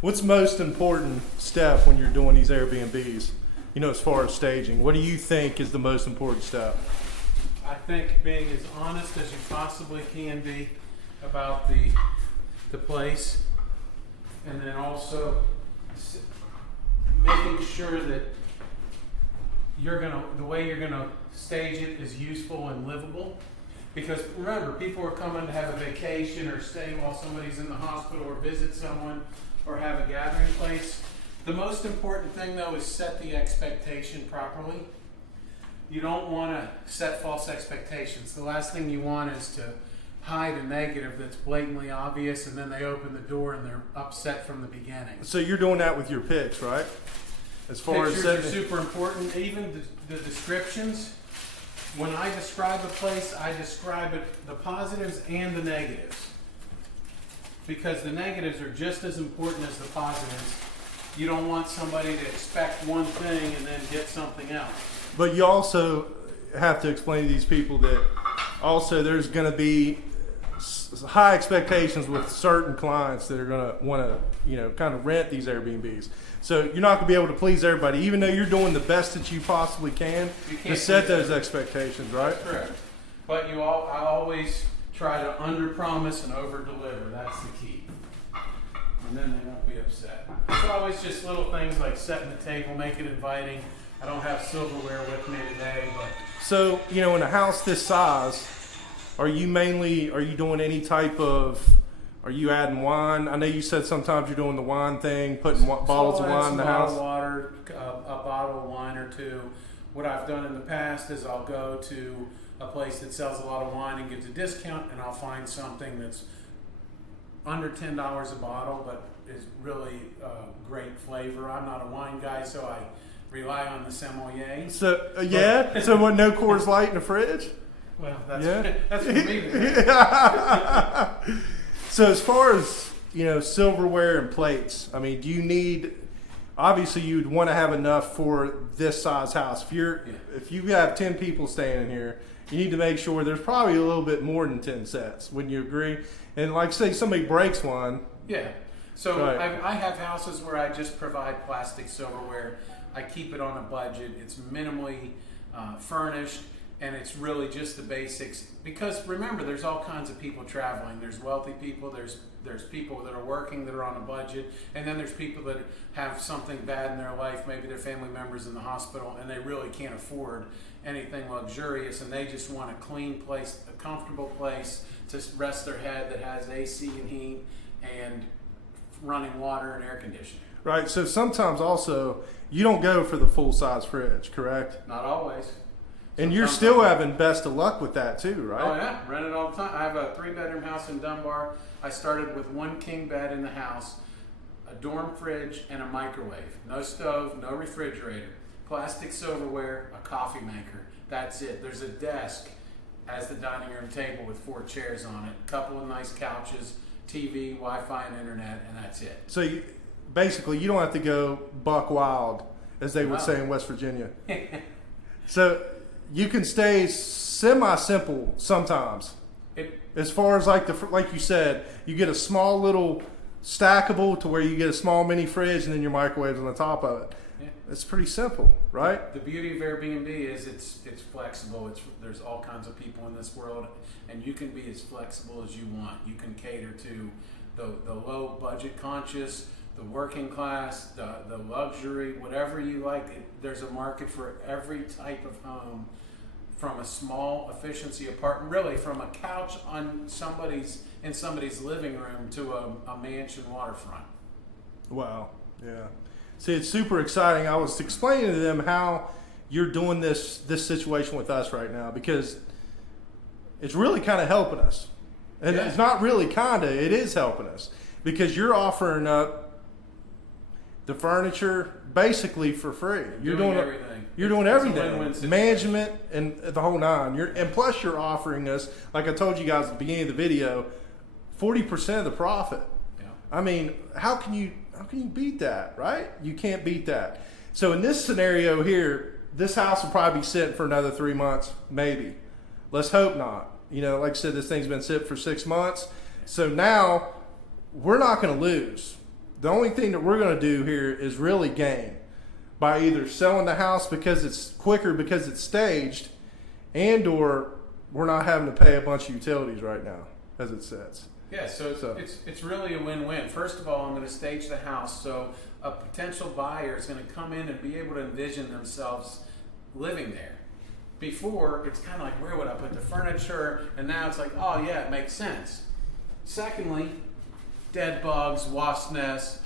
What's most important step when you're doing these Airbnbs? You know, as far as staging, what do you think is the most important step? I think being as honest as you possibly can be about the place, and then also making sure that the way you're gonna stage it is useful and livable. Because remember, people are coming to have a vacation or stay while somebody's in the hospital or visit someone or have a gathering place. The most important thing though is set the expectation properly. You don't want to set false expectations. The last thing you want is to hide a negative that's blatantly obvious, and then they open the door and they're upset from the beginning. So you're doing that with your pitch, right? As far Pictures as are super important. Even the descriptions. When I describe a place, I describe it, the positives and the negatives. Because the negatives are just as important as the positives. You don't want somebody to expect one thing and then get something else. But you also have to explain to these people that also there's going to be high expectations with certain clients that are going to want to, kind of rent these Airbnbs. So you're not going to be able to please everybody, even though you're doing the best that you possibly can to set those expectations, right? That's correct. But I always try to under-promise and over-deliver. That's the key. And then they won't be upset. It's always just little things like setting the table, make it inviting. I don't have silverware with me today, but... So, in a house this size, are you doing any type of, are you adding wine? I know you said sometimes you're doing the wine thing, putting bottles of wine in the house. Bottled water, a bottle of wine or two. What I've done in the past is I'll go to a place that sells a lot of wine and gives a discount, and I'll find something that's under $10 a bottle, but is really great flavor. I'm not a wine guy, so I rely on the sommelier. So so what? No Coors Light in the fridge? Well, that's for me. So as far as silverware and plates, I mean, do you need? Obviously, you'd want to have enough for this size house. If you have 10 people staying in here, you need to make sure there's probably a little bit more than 10 sets. Wouldn't you agree? And like, say somebody breaks one. Yeah. So right. I have houses where I just provide plastic silverware. I keep it on a budget. It's minimally furnished, and it's really just the basics. Because remember, there's all kinds of people traveling. There's wealthy people. There's people that are working that are on a budget, and then there's people that have something bad in their life. Maybe their family member's in the hospital, and they really can't afford anything luxurious, and they just want a clean place, a comfortable place to rest their head that has AC and heat and running water and air conditioning. Right. So sometimes also you don't go for the full size fridge, correct? Not always. And you're still having best of luck with that too, right? Oh yeah, rent it all the time. I have a 3-bedroom house in Dunbar. I started with 1 king bed in the house, a dorm fridge, and a microwave. No stove, no refrigerator, plastic silverware, a coffee maker. That's it. There's a desk as the dining room table with 4 chairs on it, a couple of nice couches, TV, Wi-Fi, and internet, and that's it. So basically, you don't have to go buck wild, as they would say in West Virginia. So you can stay semi-simple sometimes. As far as like you said, you get a small little stackable to where you get a small mini fridge and then your microwave's on the top of it. Yeah. It's pretty simple, right? The beauty of Airbnb is it's flexible. There's all kinds of people in this world, and you can be as flexible as you want. You can cater to the low budget conscious, the working class, the luxury, whatever you like. There's a market for every type of home, from a small efficiency apartment, really from a couch in somebody's living room to a mansion waterfront. Wow. Yeah. See, it's super exciting. I was explaining to them how you're doing this situation with us right now, because it's really kind of helping us. And It's not really kind of, it is helping us, because you're offering up the furniture basically for free. You're doing everything. You're doing everything, management and the whole nine. And plus you're offering us, like I told you guys at the beginning of the video, 40% of the profit. Yeah. I mean, how can you beat that, right? You can't beat that. So in this scenario here, this house will probably be sitting for another 3 months, maybe. Let's hope not. Like I said, this thing's been sitting for 6 months. So now we're not going to lose. the only thing that we're going to do here is really gain by either selling the house because it's quicker because it's staged, and or we're not having to pay a bunch of utilities right now as it sits. Yeah, so it's really a win-win. First of all, I'm going to stage the house so a potential buyer is going to come in and be able to envision themselves living there. Before, it's kind of like, where would I put the furniture? And now it's like, oh yeah, it makes sense. Secondly, dead bugs, wasp nests,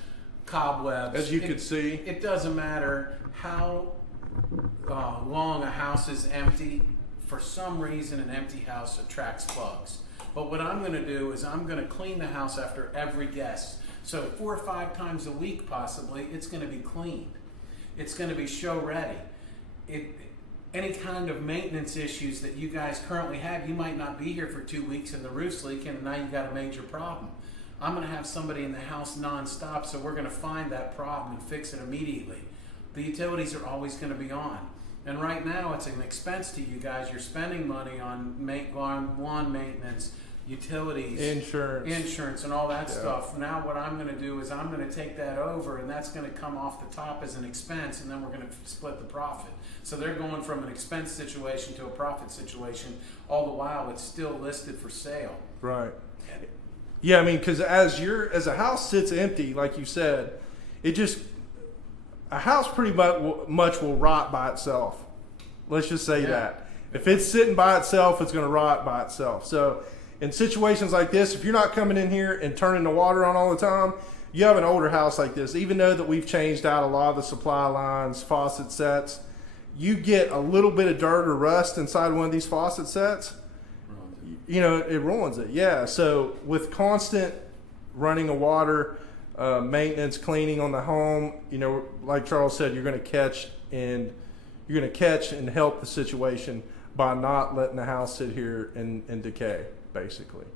cobwebs. As you could see. It doesn't matter how long a house is empty. For some reason, an empty house attracts bugs. But what I'm going to do is I'm going to clean the house after every guest. So 4 or 5 times a week, possibly, it's going to be cleaned. It's going to be show ready. Any kind of maintenance issues that you guys currently have, you might not be here for 2 weeks and the roof's leaking and now you've got a major problem. I'm going to have somebody in the house nonstop, so we're going to find that problem and fix it immediately. The utilities are always going to be on. And right now, it's an expense to you guys. You're spending money on lawn maintenance, utilities, insurance, and all that stuff. Now what I'm going to do is I'm going to take that over, and that's going to come off the top as an expense, and then we're going to split the profit. So they're going from an expense situation to a profit situation. All the while, it's still listed for sale. Right. Yeah, I mean, because as a house sits empty, like you said, a house pretty much will rot by itself. Let's just say that. If it's sitting by itself, it's going to rot by itself. So in situations like this, if you're not coming in here and turning the water on all the time, you have an older house like this, even though that we've changed out a lot of the supply lines, faucet sets, you get a little bit of dirt or rust inside one of these faucet sets, it ruins it. Yeah. So with constant running of water, maintenance, cleaning on the home, like Charles said, you're going to catch and help the situation by not letting the house sit here and decay, basically.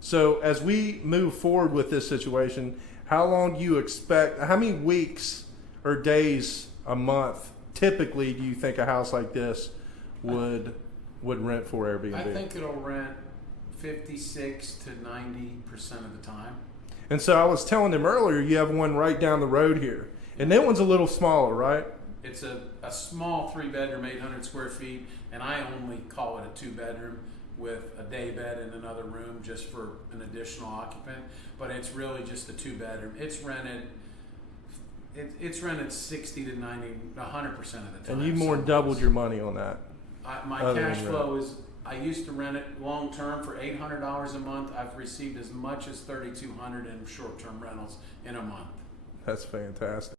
So as we move forward with this situation, how long do you expect, how many weeks or days a month typically do you think a house like this would rent for Airbnb? I think it'll rent 56 to 90% of the time. And so I was telling them earlier, you have one right down the road here. And that one's a little smaller, right? It's a small 3-bedroom, 800 square feet, and I only call it a 2-bedroom with a day bed in another room just for an additional occupant. But it's really just a 2-bedroom. It's rented 60 to 90, 100% of the time. And you more than doubled your money on that. My cash flow is, I used to rent it long term for $800 a month. I've received as much as $3,200 in short term rentals in a month. That's fantastic.